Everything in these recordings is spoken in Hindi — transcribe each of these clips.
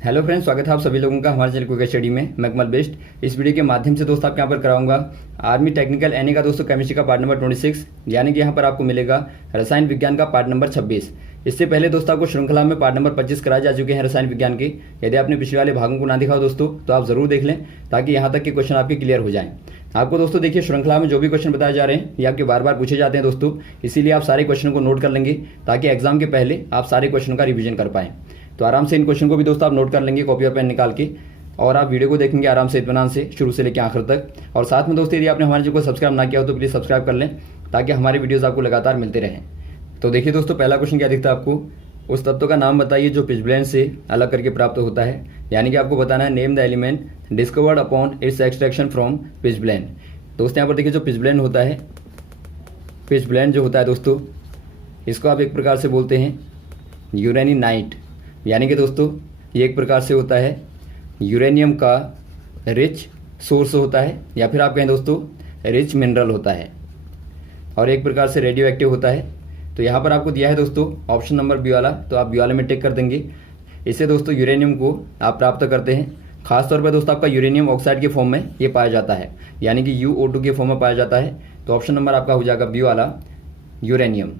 हेलो फ्रेंड्स, स्वागत है आप सभी लोगों का हमारे चैनल क्विक स्टडी में। मैं कमल बेस्ट। इस वीडियो के माध्यम से दोस्तों आपके यहाँ पर कराऊंगा आर्मी टेक्निकल एनए का दोस्तों केमिस्ट्री का पार्ट नंबर 26, यानी कि यहाँ पर आपको मिलेगा रसायन विज्ञान का पार्ट नंबर 26। इससे पहले दोस्तों आपको श्रृंखला में पार्ट नंबर 25 कराए जा चुके हैं रसायन विज्ञान के। यदि आपने पिछले वाले भागों को ना दिखा हो दोस्तों तो आप जरूर देख लें, ताकि यहाँ तक के क्वेश्चन आपके क्लियर हो जाएं। आपको दोस्तों देखिए, श्रृंखला में जो भी क्वेश्चन बताए जा रहे हैं ये आपके बार बार पूछे जाते हैं दोस्तों, इसीलिए आप सारे क्वेश्चन को नोट कर लेंगे ताकि एग्जाम के पहले आप सारे क्वेश्चन का रिवीजन कर पाएं। तो आराम से इन क्वेश्चन को भी दोस्तों आप नोट कर लेंगे कॉपी और पेन निकाल के, और आप वीडियो को देखेंगे आराम से इत्मीनान से शुरू से लेकर आखिर तक। और साथ में दोस्तों यदि आपने हमारे चैनल को सब्सक्राइब ना किया हो तो प्लीज़ सब्सक्राइब कर लें, ताकि हमारे वीडियोस आपको लगातार मिलते रहें। तो देखिए दोस्तों, पहला क्वेश्चन क्या दिखता है आपको, उस तत्व का नाम बताइए जो पिचब्लेंड से अलग करके प्राप्त होता है। यानी कि आपको बताना है name the element discovered upon its extraction from pitchblende. दोस्तों यहाँ पर देखिए, जो पिचब्लेंड होता है, पिचब्लेंड जो होता है दोस्तों, इसको आप एक प्रकार से बोलते हैं यूरेनिनाइट। यानी कि दोस्तों ये एक प्रकार से होता है यूरेनियम का रिच सोर्स होता है, या फिर आप कहें दोस्तों रिच मिनरल होता है, और एक प्रकार से रेडियो एक्टिव होता है। तो यहाँ पर आपको दिया है दोस्तों ऑप्शन नंबर बी वाला, तो आप बी वाले में टिक कर देंगे। इससे दोस्तों यूरेनियम को आप प्राप्त करते हैं। खासतौर पर दोस्तों आपका यूरेनियम ऑक्साइड के फॉर्म में ये पाया जाता है, यानी कि UO2 के फॉर्म में पाया जाता है। तो ऑप्शन नंबर आपका हो जाएगा बी वाला यूरेनियम।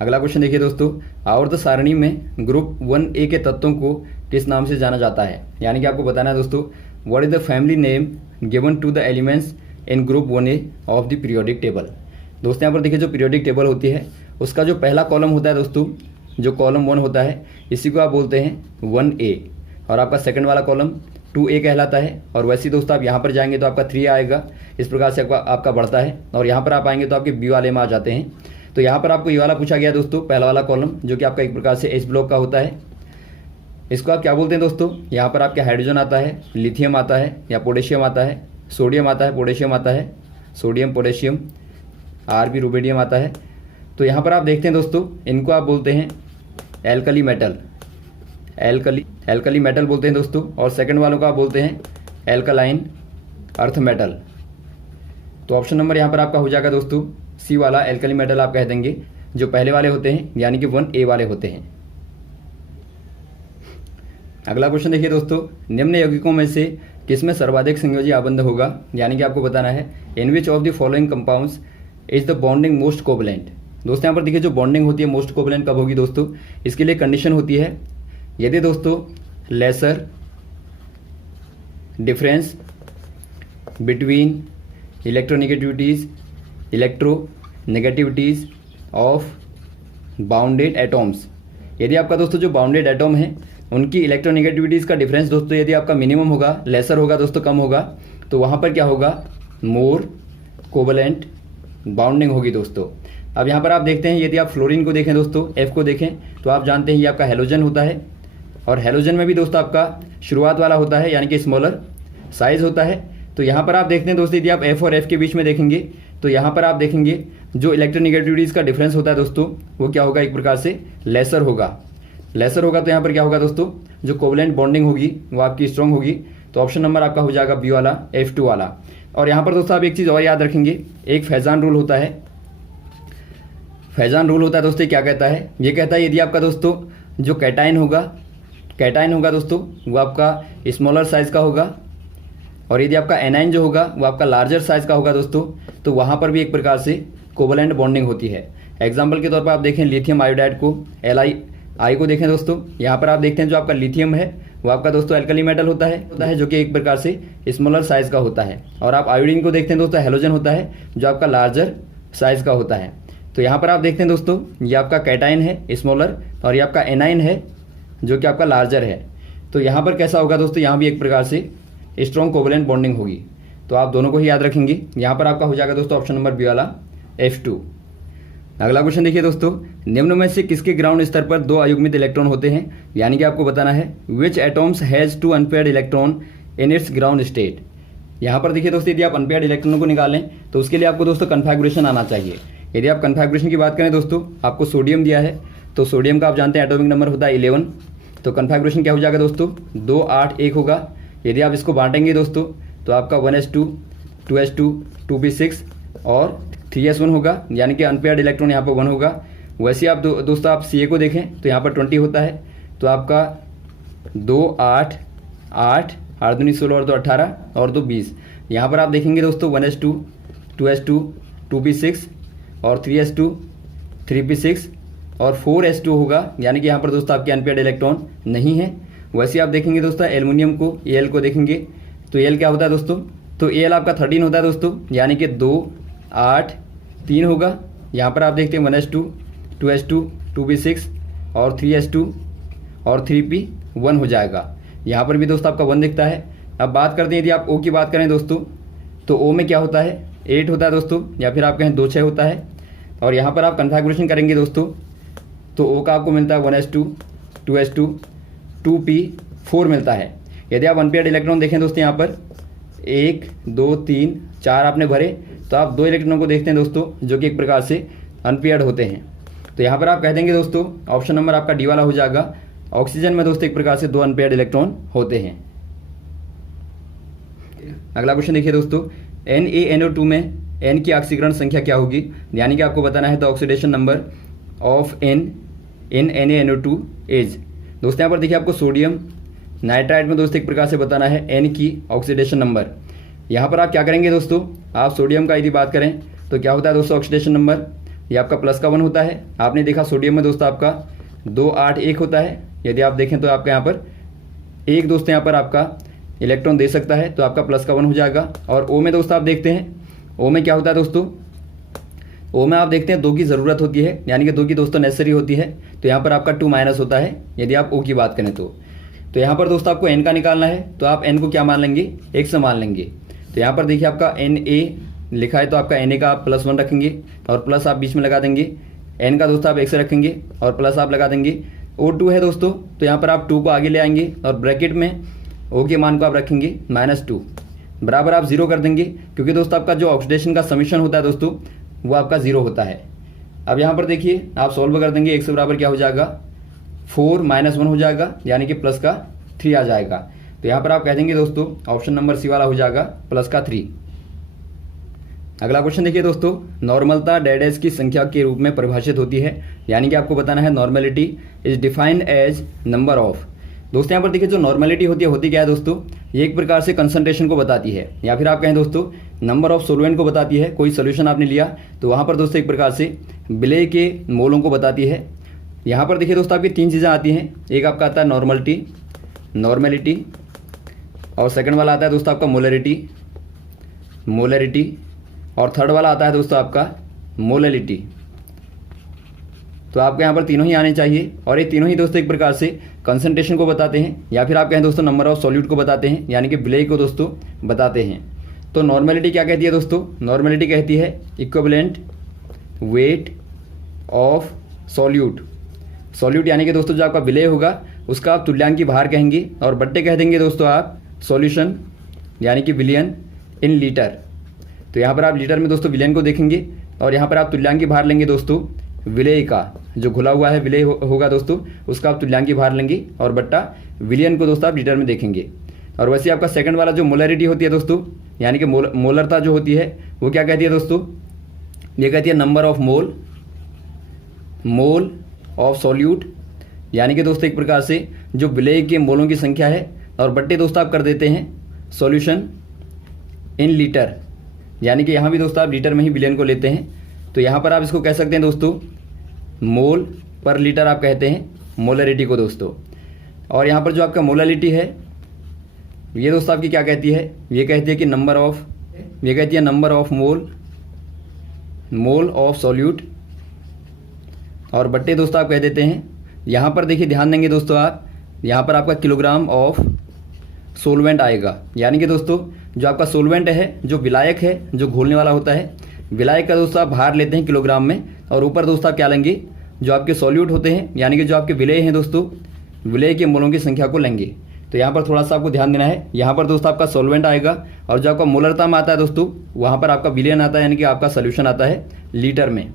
अगला क्वेश्चन देखिए दोस्तों, आवर्त सारणी में ग्रुप 1A के तत्वों को किस नाम से जाना जाता है। यानी कि आपको बताना है दोस्तों what is the family name given to the elements in group 1A of the periodic table. दोस्तों यहाँ पर देखिए, जो पीरियोडिक टेबल होती है उसका जो पहला कॉलम होता है दोस्तों, जो कॉलम 1 होता है, इसी को आप बोलते हैं 1A, और आपका सेकंड वाला कॉलम 2A कहलाता है। और वैसे ही दोस्तों आप यहाँ पर जाएंगे तो आपका 3 आएगा। इस प्रकार से आपका बढ़ता है, और यहाँ पर आप आएंगे तो आपके बी वाले में आ जाते हैं। तो यहाँ पर आपको ये वाला पूछा गया दोस्तों, पहला वाला कॉलम, जो कि आपका एक प्रकार से H ब्लॉक का होता है। इसको आप क्या बोलते हैं दोस्तों, यहाँ पर आपके हाइड्रोजन आता है, लिथियम आता है, या पोटेशियम आता है, सोडियम आता है, पोटेशियम आता है, सोडियम पोटेशियम, Rb रुबिडियम आता है। तो यहाँ पर आप देखते हैं दोस्तों, इनको आप बोलते हैं एल्कली मेटल, एल्कली मेटल बोलते हैं दोस्तों। और सेकंड वालों को आप बोलते हैं एल्कलाइन अर्थ मेटल। तो ऑप्शन नंबर यहाँ पर आपका हो जाएगा दोस्तों सी वाला एल्कली मेटल आप कह देंगे, जो पहले वाले होते हैं, यानी कि 1A वाले होते हैं। अगला क्वेश्चन देखिए दोस्तों, निम्न यौगिकों में से किसमें सर्वाधिक संयोजी आबंध होगा। यानी कि आपको बताना है in which of the following compounds is the bonding most covalent. दोस्तों यहाँ पर देखिए, जो बॉन्डिंग होती है मोस्ट कोवलेंट कब होगी दोस्तों, इसके लिए कंडीशन होती है यदि दोस्तों lesser difference between electronegativities electronegativities of bounded atoms. यदि आपका दोस्तों जो बाउंडेड एटॉम है उनकी इलेक्ट्रोनेगेटिविटीज़ का डिफरेंस दोस्तों यदि आपका मिनिमम होगा, लेसर होगा दोस्तों, कम होगा, तो वहाँ पर क्या होगा, मोर कोवलेंट बाउंडिंग होगी दोस्तों। अब यहाँ पर आप देखते हैं, यदि आप फ्लोरीन को देखें दोस्तों, F को देखें, तो आप जानते हैं ये आपका हेलोजन होता है, और हेलोजन में भी दोस्तों आपका शुरुआत वाला होता है, यानी कि स्मॉलर साइज होता है। तो यहाँ पर आप देखते हैं दोस्तों, यदि आप F और F के बीच में देखेंगे तो यहाँ पर आप देखेंगे जो इलेक्ट्रोनेगेटिविटीज़ का डिफरेंस होता है दोस्तों, वो क्या होगा, एक प्रकार से लेसर होगा। लेसर होगा तो यहाँ पर क्या होगा दोस्तों, जो कोवलेंट बॉन्डिंग होगी वो आपकी स्ट्रॉन्ग होगी। तो ऑप्शन नंबर आपका हो जाएगा बी वाला F2 वाला। और यहाँ पर दोस्तों आप एक चीज़ और याद रखेंगे, एक फैजान रूल होता है। फैजान रूल होता है दोस्तों, क्या कहता है, ये कहता है यदि आपका दोस्तों जो कैटाइन होगा दोस्तों वो आपका स्मॉलर साइज का होगा, और यदि आपका एनाइन जो होगा वो आपका लार्जर साइज का होगा दोस्तों, तो वहाँ पर भी एक प्रकार से कोवलेंट बॉन्डिंग होती है। एग्जाम्पल के तौर पर आप देखें लिथियम आयोडाइड को, Li को देखें दोस्तों, यहाँ पर आप देखते हैं जो आपका लिथियम है वो आपका दोस्तों एल्कली मेटल होता है, जो कि एक प्रकार से स्मॉलर साइज का होता है। और आप आयोडीन को देखते हैं दोस्तों, हेलोजन होता है, जो आपका लार्जर साइज का होता है। तो यहाँ पर आप देखते हैं दोस्तों, ये आपका कैटाइन है स्मॉलर, और ये आपका एनाइन है जो कि आपका लार्जर है। तो यहाँ पर कैसा होगा दोस्तों, यहाँ भी एक प्रकार से स्ट्रॉन्ग कोवलेंट बॉन्डिंग होगी। तो आप दोनों को ही याद रखेंगे। यहाँ पर आपका हो जाएगा दोस्तों ऑप्शन नंबर बी वाला F2। अगला क्वेश्चन देखिए दोस्तों, निम्न में से किसके ग्राउंड स्तर पर 2 अयुग्मित इलेक्ट्रॉन होते हैं। यानी कि आपको बताना है which atoms has 2 unpaired electron in its ground state. यहाँ पर देखिए दोस्तों, यदि आप अनपेयर्ड इलेक्ट्रॉनों को निकालें तो उसके लिए आपको दोस्तों कन्फिगरेशन आना चाहिए। यदि आप कन्फिगरेशन की बात करें दोस्तों, आपको सोडियम दिया है, तो सोडियम का आप जानते हैं एटॉमिक नंबर होता है 11। तो कन्फिगरेशन क्या हो जाएगा दोस्तों, 2 8 1 होगा। यदि आप इसको बांटेंगे दोस्तों तो आपका 1s2 2s2 2p6 और 3s1 होगा, यानी कि अनपेयर्ड इलेक्ट्रॉन यहाँ पर 1 होगा। वैसे आप दोस्तों आप Ca को देखें तो यहाँ पर 20 होता है, तो आपका 2 8 8 8 दूनी 16 और 2 18 और 2 20। यहाँ पर आप देखेंगे दोस्तों 1s2 2s2 2p6 और 3s2 3p6 और 4s2 होगा, यानी कि यहाँ पर दोस्तों आपके अनपेयर्ड इलेक्ट्रॉन नहीं है। वैसे आप देखेंगे दोस्तों एल्युमिनियम को Al को देखेंगे तो Al क्या होता है दोस्तों, तो Al आपका 13 होता है दोस्तों, यानी कि 2 8 3 होगा। यहाँ पर आप देखते हैं 1s2 2s2 2p6 और 3s2 और 3p1 हो जाएगा। यहाँ पर भी दोस्तों आपका 1 दिखता है। अब बात करते हैं यदि आप O की बात करें दोस्तों, तो O में क्या होता है 8 होता है दोस्तों, या फिर आप कहें 2 6 होता है। और यहाँ पर आप कन्फिगरेशन करेंगे दोस्तों तो O का आपको मिलता है 1s2 2s2 2p4 मिलता है। यदि आप अनपेयर्ड इलेक्ट्रॉन देखें दोस्तों, यहाँ पर 1 2 3 4 आपने भरे तो आप 2 इलेक्ट्रॉनों को देखते हैं दोस्तों जो कि एक प्रकार से अनपेयर्ड होते हैं। तो यहाँ पर आप कह देंगे दोस्तों ऑप्शन नंबर आपका डी वाला हो जाएगा। ऑक्सीजन में दोस्तों एक प्रकार से 2 अनपेयर्ड इलेक्ट्रॉन होते हैं। अगला क्वेश्चन देखिए दोस्तों, NaNO2 में N की ऑक्सीकरण संख्या क्या होगी, यानी कि आपको बताना है the oxidation number of N in NaNO2 is. दोस्तों यहाँ पर देखिए आपको सोडियम नाइट्राइड में दोस्तों एक प्रकार से बताना है N की ऑक्सीडेशन नंबर। यहाँ पर आप क्या करेंगे दोस्तों, आप सोडियम का यदि बात करें तो क्या होता है दोस्तों ऑक्सीडेशन नंबर, ये आपका प्लस का 1 होता है। आपने देखा सोडियम में दोस्तों आपका 2 8 1 होता है। यदि आप देखें तो आपका यहाँ पर एक दोस्तों यहाँ पर आपका इलेक्ट्रॉन दे सकता है तो आपका प्लस का 1 हो जाएगा। और O में दोस्तों आप देखते हैं O में क्या होता है दोस्तों, O में आप देखते हैं 2 की ज़रूरत होती है, यानी कि 2 की दोस्तों नेसेसरी होती है। तो यहाँ पर आपका 2 माइनस होता है यदि आप O की बात करें तो यहाँ पर दोस्तों आपको N का निकालना है तो आप N को क्या मान लेंगे, 1 से मान लेंगे। तो यहाँ पर देखिए आपका Na लिखा है तो आपका Na का आप +1 रखेंगे और प्लस आप बीच में लगा देंगे। N का दोस्तों आप 1 से रखेंगे और प्लस आप लगा देंगे। O2 है दोस्तों तो यहाँ पर आप 2 को आगे ले आएंगे और ब्रैकेट में O के मान को आप रखेंगे -2 बराबर आप 0 कर देंगे, क्योंकि दोस्तों आपका जो ऑक्सीडेशन का समीशन होता है दोस्तों वो आपका 0 होता है। अब यहाँ पर देखिए आप सॉल्व कर देंगे, 1 से बराबर क्या हो जाएगा 4 -1 हो जाएगा, यानी कि प्लस का 3 आ जाएगा। तो यहाँ पर आप कह देंगे दोस्तों ऑप्शन नंबर सी वाला हो जाएगा प्लस का 3। अगला क्वेश्चन देखिए दोस्तों, नॉर्मलता डैडेज की संख्या के रूप में परिभाषित होती है, यानी कि आपको बताना है normality is defined as number of. दोस्तों यहाँ पर देखिए जो नॉर्मेलिटी होती क्या है दोस्तों, ये एक प्रकार से कंसंट्रेशन को बताती है, या फिर आप कहें दोस्तों नंबर ऑफ सोलवेंट को बताती है। कोई सोल्यूशन आपने लिया तो वहाँ पर दोस्तों एक प्रकार से विलेय के मोलों को बताती है। यहाँ पर देखिए दोस्तों आपकी 3 चीज़ें आती हैं, एक आपका आता है नॉर्मेलिटी और सेकंड वाला आता है दोस्तों आपका मोलरिटी और थर्ड वाला आता है दोस्तों आपका मोललिटी। तो आपको यहाँ पर तीनों ही आने चाहिए और ये तीनों ही दोस्तों एक प्रकार से कंसंट्रेशन को बताते हैं, या फिर आप कहें दोस्तों नंबर ऑफ सॉल्यूट को बताते हैं, यानी कि विलेय को दोस्तों बताते हैं। तो नॉर्मेलिटी क्या कहती है दोस्तों, नॉर्मेलिटी कहती है इक्विवेलेंट वेट ऑफ सॉल्यूट यानी कि दोस्तों जो आपका विलेय होगा उसका आप तुल्यांकी भार कहेंगे, और बट्टे कह देंगे दोस्तों आप सॉल्यूशन यानी कि विलियन इन लीटर। तो यहाँ पर आप लीटर में दोस्तों विलियन को देखेंगे और यहाँ पर आप तुल्यांकी भार लेंगे दोस्तों विलेय का, जो घुला हुआ है विलेय होगा दोस्तों उसका आप तुल्यांकी भार लेंगे, और बट्टा विलियन को दोस्तों आप लीटर में देखेंगे। और वैसे आपका सेकंड वाला जो मोलरिटी होती है दोस्तों, यानी कि मोलरता जो होती है वो क्या कहती है दोस्तों, ये कहती है number of mole of solute, यानी कि दोस्तों एक प्रकार से जो विलेय के मोलों की संख्या है, और बट्टे दोस्तों आप कर देते हैं सॉल्यूशन इन लीटर, यानी कि यहाँ भी दोस्तों आप लीटर में ही विलियन को लेते हैं। तो यहाँ पर आप इसको कह सकते हैं दोस्तों मोल पर लीटर आप कहते हैं मोलरिटी को दोस्तों। और यहाँ पर जो आपका मोलरिटी है ये दोस्तों आपकी क्या कहती है, ये कहती है कि number of mole of solute, और बट्टे दोस्तों आप कह देते हैं। यहाँ पर देखिए ध्यान देंगे दोस्तों आप, यहाँ पर आपका किलोग्राम ऑफ सोलवेंट आएगा, यानी कि दोस्तों जो आपका सोलवेंट है, जो विलायक है, जो घोलने वाला होता है, विलायक का दोस्तों आप भार लेते हैं किलोग्राम में, और ऊपर दोस्तों आप क्या लेंगे, जो आपके सॉल्यूट होते हैं यानी कि जो आपके विलेय हैं दोस्तों, विलेय के मोलों की संख्या को लेंगे। तो यहाँ पर थोड़ा सा आपको ध्यान देना है, यहाँ पर दोस्तों आपका सॉल्वेंट आएगा, और जो आपका मोलरता में आता है दोस्तों वहाँ पर आपका विलियन आता है, यानी कि आपका सोल्यूशन आता है लीटर में।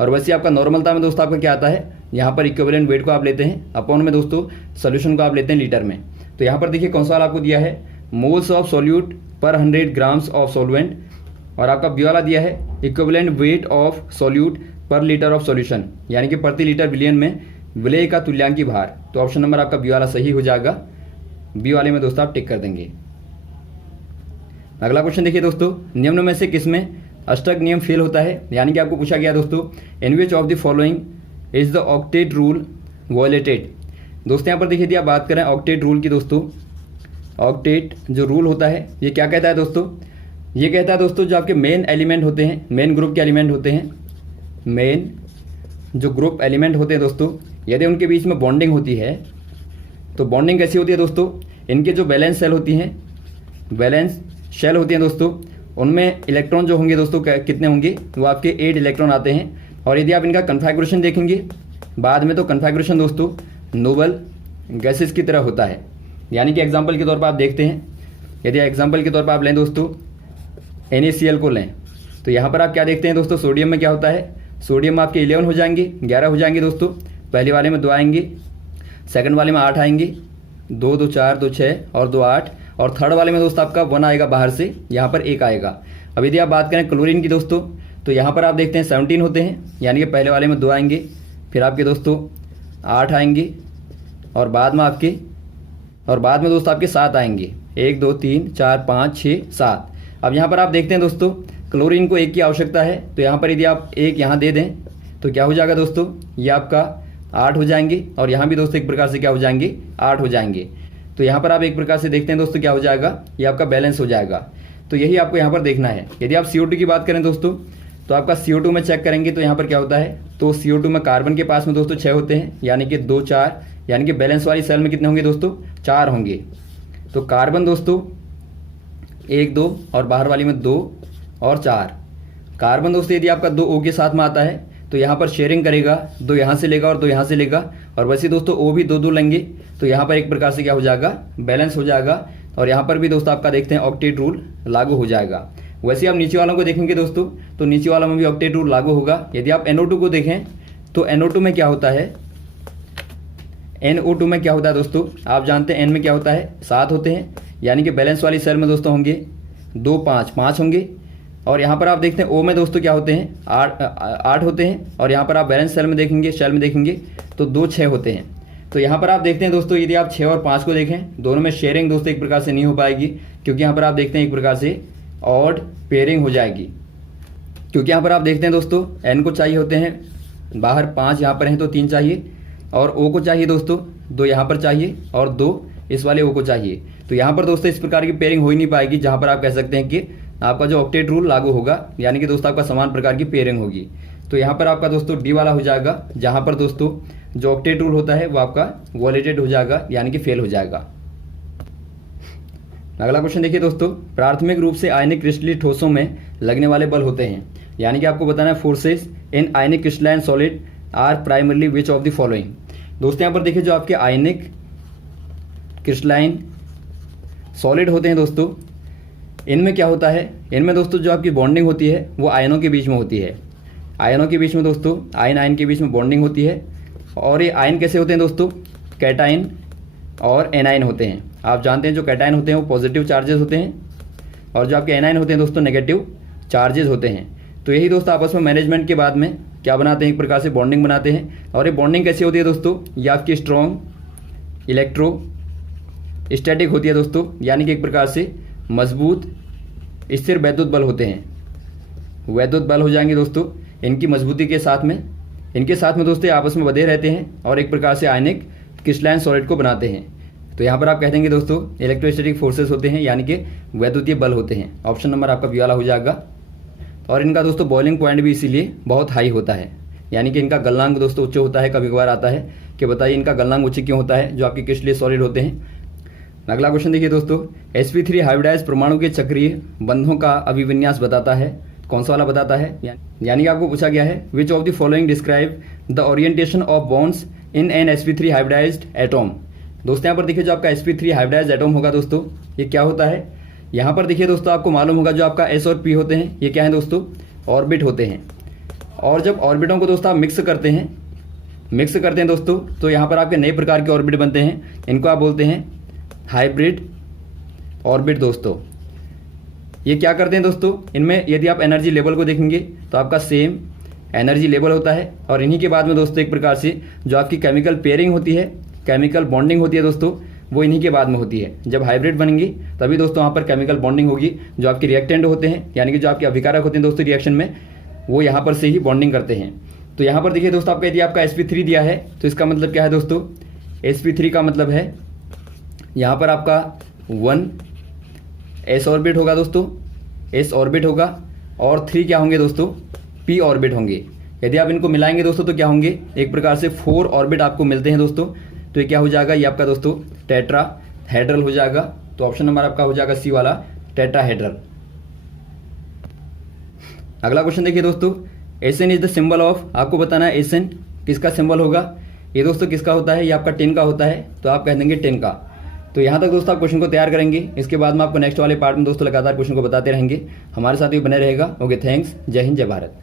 और वैसे आपका नॉर्मलता में दोस्तों आपका क्या आता है, यहाँ पर इक्विवेलेंट वेट को आप लेते हैं, अपॉन में दोस्तों सोल्यूशन को आप लेते हैं लीटर में। तो यहाँ पर देखिए कौन सा वाला आपको दिया है, मोल्स ऑफ सॉल्यूट पर 100 ग्राम्स ऑफ सॉल्वेंट, और आपका बी वाला दिया है इक्विवेलेंट वेट ऑफ सॉल्यूट पर लीटर ऑफ सॉल्यूशन, यानी कि प्रति लीटर विलियन में विलेय का तुल्यांकी भार। तो ऑप्शन नंबर आपका बी वाला सही हो जाएगा। बी वाले में दोस्तों आप टिक कर देंगे। अगला क्वेश्चन देखिए दोस्तों, निम्न में से किसमें अष्टक नियम फेल होता है? यानी कि आपको पूछा गया दोस्तों, in which of the following is the octet rule violated. दोस्तों यहाँ पर देखिए यदि आप बात करें ऑक्टेट रूल की, दोस्तों ऑक्टेट जो रूल होता है ये क्या कहता है दोस्तों? ये कहता है दोस्तों जो आपके मेन एलिमेंट होते हैं, मेन ग्रुप के एलिमेंट होते हैं, मेन जो ग्रुप एलिमेंट होते हैं दोस्तों, यदि उनके बीच में बॉन्डिंग होती है तो बॉन्डिंग कैसी होती है दोस्तों? इनके जो बैलेंस सेल होती हैं, बैलेंस शेल होती हैं दोस्तों, उनमें इलेक्ट्रॉन जो होंगे दोस्तों कितने होंगे? वो आपके 8 इलेक्ट्रॉन आते हैं। और यदि आप इनका कन्फिगरेशन देखेंगे बाद में तो कन्फिगरेशन दोस्तों नोबल गैसेस की तरह होता है। यानी कि एग्जांपल के तौर पर आप देखते हैं, यदि एग्जांपल के तौर पर आप लें दोस्तों NaCl को लें तो यहाँ पर आप क्या देखते हैं दोस्तों, सोडियम में क्या होता है? सोडियम आपके 11 हो जाएंगे, 11 हो जाएंगे दोस्तों। पहले वाले में 2 आएंगे, सेकंड वाले में 8 आएंगे, 2 2 4 2 6 और 2 8, और थर्ड वाले में दोस्तों आपका 1 आएगा बाहर से, यहाँ पर 1 आएगा। अब यदि आप बात करें क्लोरीन की दोस्तों तो यहाँ पर आप देखते हैं 17 होते हैं, यानी कि पहले वाले में 2 आएंगे, फिर आपके दोस्तों 8 आएंगे और बाद में दोस्तों आपके 7 आएंगे, 1 2 3 4 5 6 7। अब यहाँ पर आप देखते हैं दोस्तों क्लोरीन को 1 की आवश्यकता है, तो यहाँ पर यदि आप 1 यहाँ दे दें तो क्या हो जाएगा दोस्तों, ये आपका 8 हो जाएंगे, और यहाँ भी दोस्तों एक प्रकार से क्या हो जाएंगे, 8 हो जाएंगे। तो यहाँ पर आप एक प्रकार से देखते हैं दोस्तों क्या हो जाएगा, ये आपका बैलेंस हो जाएगा। तो यही आपको यहाँ पर देखना है। यदि आप CO2 की बात करें दोस्तों तो आपका CO2 में चेक करेंगे तो यहाँ पर क्या होता है, तो CO2 में कार्बन के पास में दोस्तों 6 होते हैं, यानी कि 2 4, यानी कि बैलेंस वाली सेल में कितने होंगे दोस्तों, 4 होंगे। तो कार्बन दोस्तों 1 2 और बाहर वाली में 2 और 4। कार्बन दोस्तों यदि आपका 2 O के साथ में आता है तो यहाँ पर शेयरिंग करेगा, 2 यहाँ से लेगा और 2 यहाँ से लेगा, और वैसे दोस्तों O भी 2 2 लेंगे, तो यहाँ पर एक प्रकार से क्या हो जाएगा, बैलेंस हो जाएगा। और यहाँ पर भी दोस्तों आपका देखते हैं ऑक्टेट रूल लागू हो जाएगा। वैसे आप नीचे वालों को देखेंगे दोस्तों तो नीचे वालों में भी ऑक्टेट रूल लागू होगा। यदि आप NO2 को देखें तो NO2 में क्या होता है, NO2 में क्या होता है दोस्तों, आप जानते हैं N में क्या होता है, 7 होते हैं, यानी कि बैलेंस वाली सेल में दोस्तों होंगे 2 5 5 होंगे। और यहाँ पर आप देखते हैं O में दोस्तों क्या होते हैं, 8 होते हैं, और यहाँ पर आप बैलेंस सेल में देखेंगे तो 2 6 होते हैं। तो यहाँ पर आप देखते हैं दोस्तों यदि आप 6 और 5 को देखें, दोनों में शेयरिंग दोस्तों एक प्रकार से नहीं हो पाएगी, क्योंकि यहाँ पर आप देखते हैं एक प्रकार से ऑड पेयरिंग हो जाएगी। क्योंकि यहाँ पर आप देखते हैं दोस्तों N को चाहिए होते हैं बाहर 5, यहाँ पर हैं तो 3 चाहिए, और O को चाहिए दोस्तों 2 यहाँ पर चाहिए और 2 इस वाले O को चाहिए। तो यहाँ पर दोस्तों इस प्रकार की पेयरिंग हो ही नहीं पाएगी, जहाँ पर आप कह सकते हैं कि आपका जो ऑक्टेट रूल लागू होगा, यानी कि दोस्तों आपका समान प्रकार की पेयरिंग होगी। तो यहाँ पर आपका दोस्तों D वाला हो जाएगा, जहाँ पर दोस्तों जो ऑक्टेट रूल होता है वो आपका वॉयलेटेड हो जाएगा, यानी कि फेल हो जाएगा। अगला क्वेश्चन देखिए दोस्तों, प्राथमिक रूप से आयनिक क्रिस्टलीय ठोसों में लगने वाले बल होते हैं, यानी कि आपको बताना है forces in ionic crystalline solid are primarily which of the following. दोस्तों यहाँ पर देखिए जो आपके आयनिक क्रिस्टलाइन सॉलिड होते हैं दोस्तों, इनमें क्या होता है, इनमें दोस्तों जो आपकी बॉन्डिंग होती है वो आयनों के बीच में होती है। आयनों के बीच में दोस्तों आयन के बीच में बॉन्डिंग होती है, और ये आयन कैसे होते हैं दोस्तों, कैटाइन और एनाइन होते हैं। आप जानते हैं जो कैटाइन होते हैं वो पॉजिटिव चार्जेस होते हैं, और जो आपके एनाइन होते हैं दोस्तों नेगेटिव चार्जेस होते हैं। तो यही दोस्तों आपस में मैनेजमेंट के बाद में क्या बनाते हैं, एक प्रकार से बॉन्डिंग बनाते हैं। और ये बॉन्डिंग कैसी होती है दोस्तों, ये आपकी स्ट्रॉन्ग इलेक्ट्रो स्टैटिक होती है दोस्तों, यानी कि एक प्रकार से मजबूत स्थिर वैद्युत बल होते हैं, वैद्युत बल हो जाएंगे दोस्तों इनकी मजबूती के साथ में, इनके साथ में दोस्तों आपस में बंधे रहते हैं और एक प्रकार से आयनिक क्रिस्टलाइन सॉलिड को बनाते हैं। तो यहाँ पर आप कह देंगे दोस्तों इलेक्ट्रोस्टैटिक फोर्सेस होते हैं, यानी कि वैद्युतीय बल होते हैं। ऑप्शन नंबर आपका बी वाला हो जाएगा। और इनका दोस्तों बॉइलिंग पॉइंट भी इसीलिए बहुत हाई होता है, यानी कि इनका गलनांक दोस्तों उच्च होता है। कभी कभार आता है कि बताइए इनका गलनांक उच्च क्यों होता है, जो आपके क्रिस्टलीय सॉलिड होते हैं। अगला क्वेश्चन देखिए दोस्तों, sp3 हाइब्रिडाइज्ड परमाणु के चक्रीय बंधों का अभिविन्यास बताता है। कौन सा वाला बताता है, यानी कि आपको पूछा गया है which of the following describe the orientation of bonds in an sp3 hybridised atom. दोस्तों यहाँ पर देखिए जो आपका sp3 हाइब्रिडाइज्ड एटॉम होगा दोस्तों, ये क्या होता है, यहाँ पर देखिए दोस्तों आपको मालूम होगा जो आपका s और p होते हैं, ये क्या है दोस्तों, ऑर्बिट होते हैं। और जब ऑर्बिटों को दोस्तों आप मिक्स करते हैं दोस्तों, तो यहाँ पर आपके नए प्रकार के ऑर्बिट बनते हैं, इनको आप बोलते हैं हाइब्रिड ऑर्बिट। दोस्तों ये क्या करते हैं दोस्तों, इनमें यदि आप एनर्जी लेवल को देखेंगे तो आपका सेम एनर्जी लेवल होता है, और इन्हीं के बाद में दोस्तों एक प्रकार से जो आपकी केमिकल पेयरिंग होती है, केमिकल बॉन्डिंग होती है दोस्तों, वो इन्हीं के बाद में होती है। जब हाइब्रिड बनेंगी तभी दोस्तों वहाँ पर केमिकल बॉन्डिंग होगी। जो आपके रिएक्टेंट होते हैं, यानी कि जो आपके अभिकारक होते हैं दोस्तों रिएक्शन में, वो यहाँ पर से ही बॉन्डिंग करते हैं। तो यहाँ पर देखिए दोस्तों, आपका यदि आपका sp3 दिया है तो इसका मतलब क्या है दोस्तों, sp3 का मतलब है यहाँ पर आपका 1 s ऑर्बिट होगा दोस्तों, s ऑर्बिट होगा, और 3 क्या होंगे दोस्तों, p ऑर्बिट होंगे। यदि आप इनको मिलाएंगे दोस्तों तो क्या होंगे, एक प्रकार से 4 ऑर्बिट आपको मिलते हैं दोस्तों। तो ये क्या हो जाएगा, ये आपका दोस्तों टेट्राहेड्रल हो जाएगा। तो ऑप्शन नंबर आपका हो जाएगा सी वाला, टेट्राहेड्रल। अगला क्वेश्चन देखिए दोस्तों, SN is the symbol of, आपको बताना है एसएन किसका सिंबल होगा। ये दोस्तों किसका होता है, ये आपका टिन का होता है, तो आप कह देंगे टिन का। तो यहाँ तक दोस्तों आप क्वेश्चन को तैयार करेंगे। इसके बाद में आपको नेक्स्ट वाले पार्ट में दोस्तों लगातार क्वेश्चन को बताते रहेंगे। हमारे साथ भी बने रहेगा। Okay, thanks. जय हिंद, जय भारत।